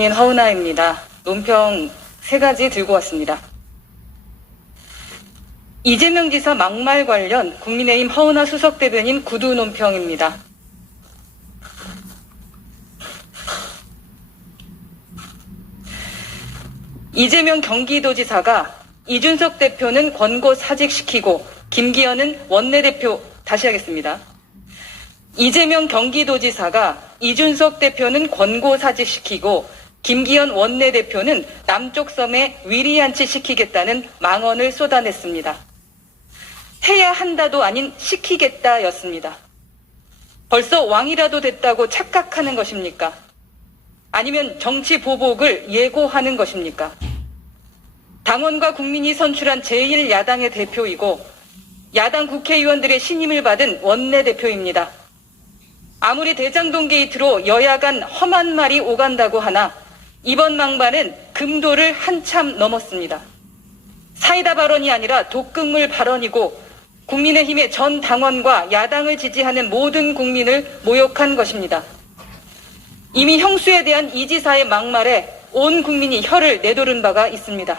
인 허은아입니다. 논평 세 가지 들고 왔습니다. 이재명 지사 막말 관련 국민의힘 허은아 수석 대변인 구두 논평입니다. 이재명 경기도지사가 이준석 대표는 권고 사직시키고 김기현은 원내대표 다시 하겠습니다. 이재명 경기도지사가 이준석 대표는 권고 사직시키고 김기현 원내대표는 남쪽 섬에 위리안치 시키겠다는 망언을 쏟아냈습니다. 해야 한다도 아닌 시키겠다였습니다. 벌써 왕이라도 됐다고 착각하는 것입니까? 아니면 정치 보복을 예고하는 것입니까? 당원과 국민이 선출한 제1야당의 대표이고 야당 국회의원들의 신임을 받은 원내대표입니다. 아무리 대장동 게이트로 여야 간 험한 말이 오간다고 하나 이번 망반은 금도를 한참 넘었습니다. 사이다 발언이 아니라 독극물 발언이고 국민의힘의 전 당원과 야당을 지지하는 모든 국민을 모욕한 것입니다. 이미 형수에 대한 이 지사의 막말에 온 국민이 혀를 내두른 바가 있습니다.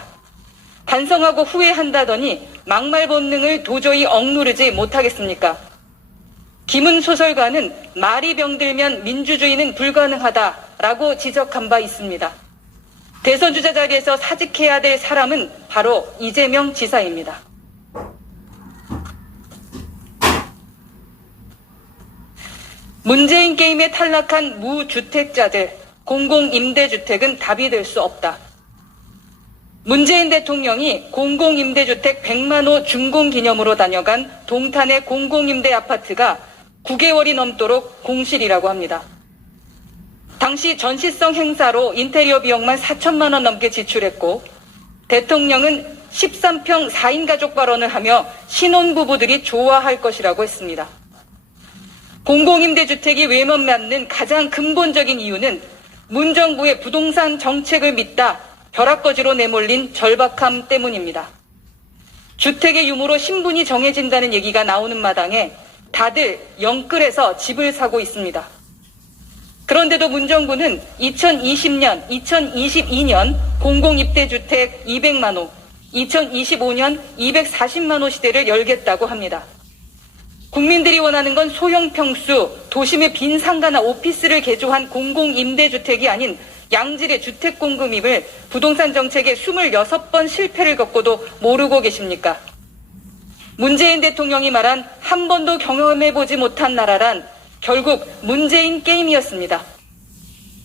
반성하고 후회한다더니 막말 본능을 도저히 억누르지 못하겠습니까? 김은 소설가는 말이 병들면 민주주의는 불가능하다 라고 지적한 바 있습니다. 대선 주자 자리에서 사직해야 될 사람은 바로 이재명 지사입니다. 문재인 게임에 탈락한 무주택자들, 공공임대주택은 답이 될 수 없다. 문재인 대통령이 공공임대주택 100만 호 준공 기념으로 다녀간 동탄의 공공임대 아파트가 9개월이 넘도록 공실이라고 합니다. 당시 전시성 행사로 인테리어 비용만 4천만 원 넘게 지출했고 대통령은 13평 4인 가족 발언을 하며 신혼부부들이 좋아할 것이라고 했습니다. 공공임대주택이 외면맞는 가장 근본적인 이유는 문정부의 부동산 정책을 믿다 벼락거지로 내몰린 절박함 때문입니다. 주택의 유무로 신분이 정해진다는 얘기가 나오는 마당에 다들 영끌에서 집을 사고 있습니다. 그런데도 문정부는 2020년, 2022년 공공입대주택 200만 호, 2025년 240만 호 시대를 열겠다고 합니다. 국민들이 원하는 건 소형 평수, 도심의 빈 상가나 오피스를 개조한 공공임대주택이 아닌 양질의 주택 공급임을 부동산 정책의 26번 실패를 겪고도 모르고 계십니까? 문재인 대통령이 말한 한 번도 경험해보지 못한 나라란 결국 문재인 게임이었습니다.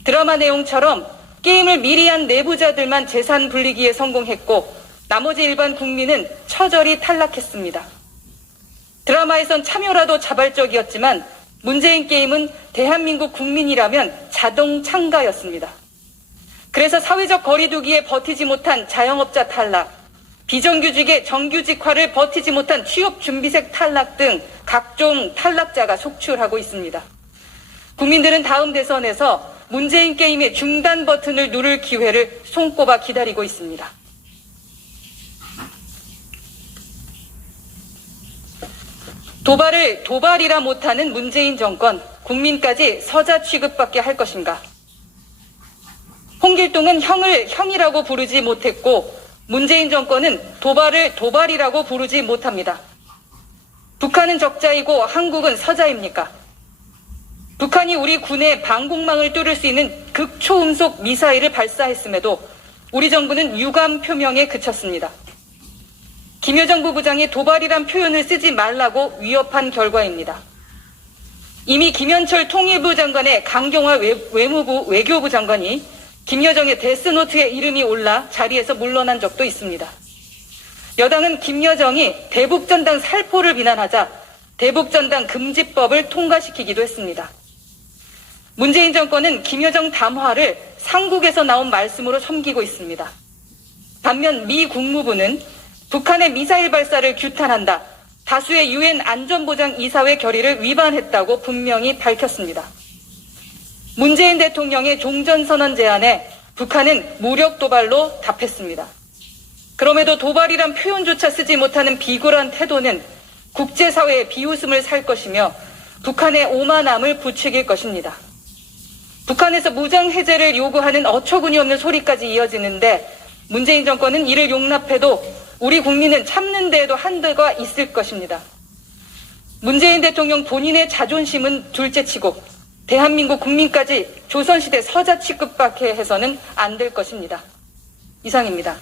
드라마 내용처럼 게임을 미리 한 내부자들만 재산 불리기에 성공했고 나머지 일반 국민은 처절히 탈락했습니다. 드라마에선 참여라도 자발적이었지만 문재인 게임은 대한민국 국민이라면 자동 참가였습니다. 그래서 사회적 거리두기에 버티지 못한 자영업자 탈락, 비정규직의 정규직화를 버티지 못한 취업 준비생 탈락 등 각종 탈락자가 속출하고 있습니다. 국민들은 다음 대선에서 문재인 게임의 중단 버튼을 누를 기회를 손꼽아 기다리고 있습니다. 도발을 도발이라 못하는 문재인 정권, 국민까지 서자 취급받게 할 것인가? 홍길동은 형을 형이라고 부르지 못했고 문재인 정권은 도발을 도발이라고 부르지 못합니다. 북한은 적자이고 한국은 서자입니까? 북한이 우리 군의 방공망을 뚫을 수 있는 극초음속 미사일을 발사했음에도 우리 정부는 유감 표명에 그쳤습니다. 김여정 부부장이 도발이란 표현을 쓰지 말라고 위협한 결과입니다. 이미 김현철 통일부 장관의 강경화 외, 무부 외교부 장관이 김여정의 데스노트에 이름이 올라 자리에서 물러난 적도 있습니다. 여당은 김여정이 대북전당 살포를 비난하자 대북전당 금지법을 통과시키기도 했습니다. 문재인 정권은 김여정 담화를 상국에서 나온 말씀으로 섬기고 있습니다. 반면 미 국무부는 북한의 미사일 발사를 규탄한다. 다수의 유엔 안전보장 이사회 결의를 위반했다고 분명히 밝혔습니다. 문재인 대통령의 종전선언 제안에 북한은 무력 도발로 답했습니다. 그럼에도 도발이란 표현조차 쓰지 못하는 비굴한 태도는 국제사회의 비웃음을 살 것이며 북한의 오만함을 부추길 것입니다. 북한에서 무장 해제를 요구하는 어처구니 없는 소리까지 이어지는데 문재인 정권은 이를 용납해도 우리 국민은 참는 데에도 한도가 있을 것입니다. 문재인 대통령 본인의 자존심은 둘째치고 대한민국 국민까지 조선시대 서자 취급받게 해서는 안 될 것입니다. 이상입니다.